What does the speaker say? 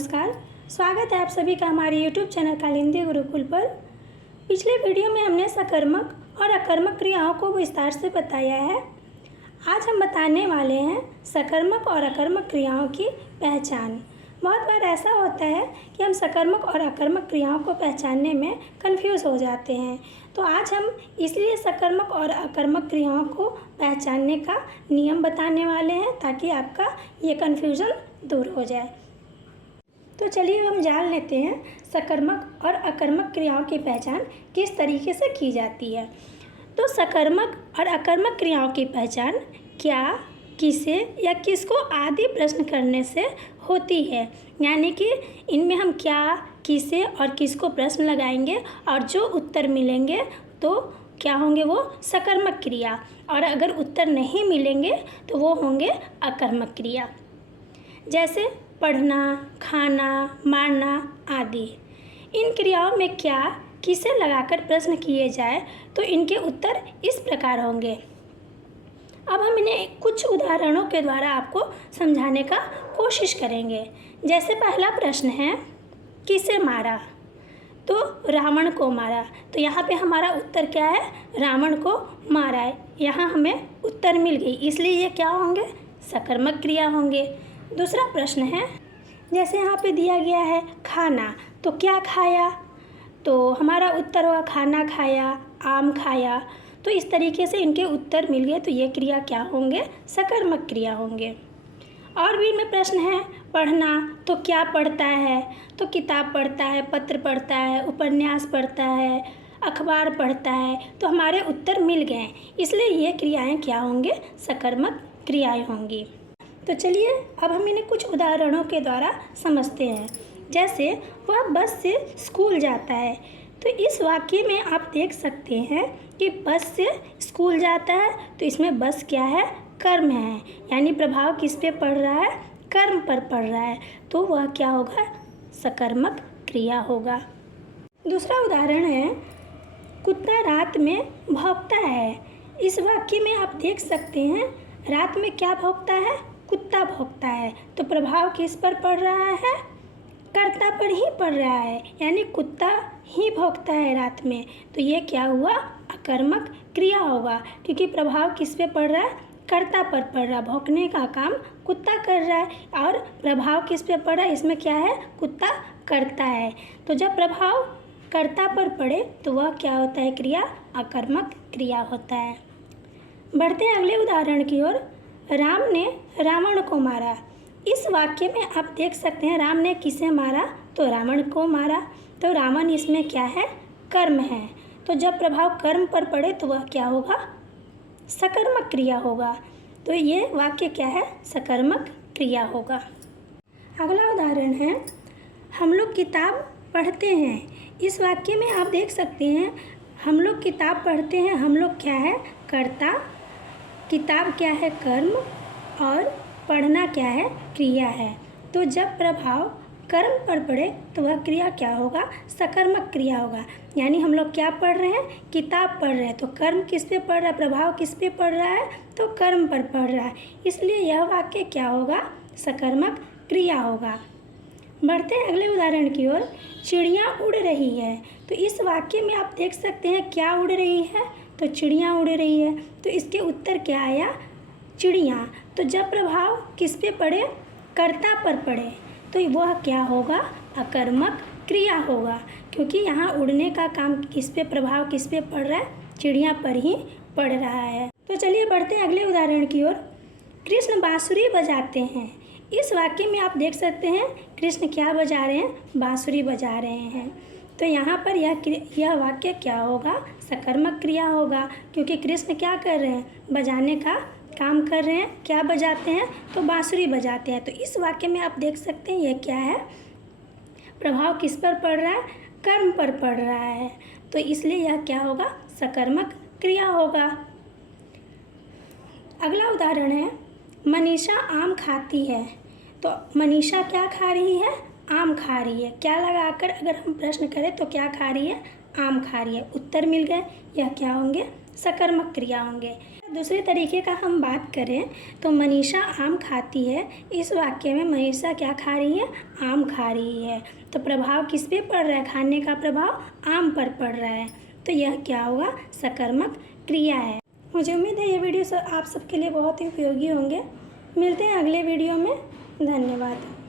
नमस्कार। स्वागत है आप सभी का हमारे YouTube चैनल कालिंदी गुरुकुल पर। पिछले वीडियो में हमने सकर्मक और अकर्मक क्रियाओं को विस्तार से बताया है। आज हम बताने वाले हैं सकर्मक और अकर्मक क्रियाओं की पहचान। बहुत बार ऐसा होता है कि हम सकर्मक और अकर्मक क्रियाओं को पहचानने में कंफ्यूज हो जाते हैं, तो आज हम इसलिए सकर्मक और अकर्मक क्रियाओं को पहचानने का नियम बताने वाले हैं ताकि आपका ये कन्फ्यूज़न दूर हो जाए। तो चलिए हम जान लेते हैं सकर्मक और अकर्मक क्रियाओं की पहचान किस तरीके से की जाती है। तो सकर्मक और अकर्मक क्रियाओं की पहचान क्या, किसे या किसको आदि प्रश्न करने से होती है, यानी कि इनमें हम क्या, किसे और किसको प्रश्न लगाएंगे और जो उत्तर मिलेंगे तो क्या होंगे, वो सकर्मक क्रिया, और अगर उत्तर नहीं मिलेंगे तो वो होंगे अकर्मक क्रिया। जैसे पढ़ना, खाना, मारना आदि। इन क्रियाओं में क्या, किसे लगाकर प्रश्न किए जाए तो इनके उत्तर इस प्रकार होंगे। अब हम इन्हें कुछ उदाहरणों के द्वारा आपको समझाने का कोशिश करेंगे। जैसे पहला प्रश्न है किसे मारा, तो रावण को मारा। तो यहाँ पे हमारा उत्तर क्या है, रावण को मारा है। यहाँ हमें उत्तर मिल गई, इसलिए ये क्या होंगे, सकर्मक क्रिया होंगे। दूसरा प्रश्न है, जैसे यहाँ पे दिया गया है खाना, तो क्या खाया, तो हमारा उत्तर होगा खाना खाया, आम खाया। तो इस तरीके से इनके उत्तर मिल गए, तो ये क्रिया क्या होंगे, सकर्मक क्रिया होंगे। और भी इनमें प्रश्न है पढ़ना, तो क्या पढ़ता है, तो किताब पढ़ता है, पत्र पढ़ता है, उपन्यास पढ़ता है, अखबार पढ़ता है। तो हमारे उत्तर मिल गए, इसलिए ये क्रियाएं क्या होंगे, सकर्मक क्रियाएं होंगी। तो चलिए अब हम इन्हें कुछ उदाहरणों के द्वारा समझते हैं। जैसे वह बस से स्कूल जाता है, तो इस वाक्य में आप देख सकते हैं कि बस से स्कूल जाता है, तो इसमें बस क्या है, कर्म है, यानी प्रभाव किस पे पड़ रहा है, कर्म पर पड़ रहा है, तो वह क्या होगा, सकर्मक क्रिया होगा। दूसरा उदाहरण है कुत्ता रात में भौंकता है। इस वाक्य में आप देख सकते हैं रात में क्या भौंकता है, कुत्ता भौंकता है, तो प्रभाव किस पर पड़ रहा है, कर्ता पर ही पड़ रहा है, यानी कुत्ता ही भौंकता है रात में। तो ये क्या हुआ, अकर्मक क्रिया होगा, क्योंकि प्रभाव किस पे पड़ रहा है, कर्ता पर पड़ रहा है। भौंकने का काम कुत्ता कर रहा है और प्रभाव किस पे पड़ रहा है, इसमें क्या है, कुत्ता करता है। तो जब प्रभाव कर्ता पर पड़े तो वह क्या होता है, क्रिया अकर्मक क्रिया होता है। बढ़ते हैं अगले उदाहरण की ओर। राम ने रावण को मारा। इस वाक्य में आप देख सकते हैं राम ने किसे मारा, तो रावण को मारा। तो रावण इसमें क्या है, कर्म है। तो जब प्रभाव कर्म पर पड़े तो वह क्या होगा, सकर्मक क्रिया होगा। तो ये वाक्य क्या है, सकर्मक क्रिया होगा। अगला उदाहरण है हम लोग किताब पढ़ते हैं। इस वाक्य में आप देख सकते हैं हम लोग किताब पढ़ते हैं, हम लोग क्या है, कर्ता, किताब क्या है, कर्म, और पढ़ना क्या है, क्रिया है। तो जब प्रभाव कर्म पर पड़े तो वह क्रिया क्या होगा, सकर्मक क्रिया होगा। यानी हम लोग क्या पढ़ रहे हैं, किताब पढ़ रहे हैं, तो कर्म किस पे पड़ रहा है, प्रभाव किस पे पड़ रहा है, तो कर्म पर पड़ रहा है, इसलिए यह वाक्य क्या होगा, सकर्मक क्रिया होगा। बढ़ते हैं अगले उदाहरण की ओर। चिड़िया उड़ रही है। तो इस वाक्य में आप देख सकते हैं क्या उड़ रही है, तो चिड़िया उड़ रही है। तो इसके उत्तर क्या आया, चिड़िया। तो जब प्रभाव किस पे पड़े, कर्ता पर पड़े, तो वह क्या होगा, अकर्मक क्रिया होगा, क्योंकि यहाँ उड़ने का काम किस पे, प्रभाव किस पे पड़ रहा है, चिड़िया पर ही पड़ रहा है। तो चलिए बढ़ते हैं अगले उदाहरण की ओर। कृष्ण बांसुरी बजाते हैं। इस वाक्य में आप देख सकते हैं कृष्ण क्या बजा रहे हैं, बांसुरी बजा रहे हैं। तो यहाँ पर यह वाक्य क्या होगा, सकर्मक क्रिया होगा, क्योंकि कृष्ण क्या कर रहे हैं, बजाने का काम कर रहे हैं। क्या बजाते हैं, तो बांसुरी बजाते हैं। तो इस वाक्य में आप देख सकते हैं यह क्या है, प्रभाव किस पर पड़ रहा है, कर्म पर पड़ रहा है, तो इसलिए यह क्या होगा, सकर्मक क्रिया होगा। अगला उदाहरण है मनीषा आम खाती है। तो मनीषा क्या खा रही है, आम खा रही है। क्या लगाकर अगर हम प्रश्न करें तो क्या खा रही है, आम खा रही है। उत्तर मिल गए, यह क्या होंगे, सकर्मक क्रिया होंगे। दूसरे तरीके का हम बात करें तो मनीषा आम खाती है, इस वाक्य में मनीषा क्या खा रही है? आम खा रही है। तो प्रभाव किस पे पड़ रहा है? खाने का प्रभाव आम पर पड़ रहा है, तो यह क्या होगा? सकर्मक क्रिया है। मुझे उम्मीद है ये वीडियो आप सबके लिए बहुत ही उपयोगी होंगे। मिलते हैं अगले वीडियो में। धन्यवाद।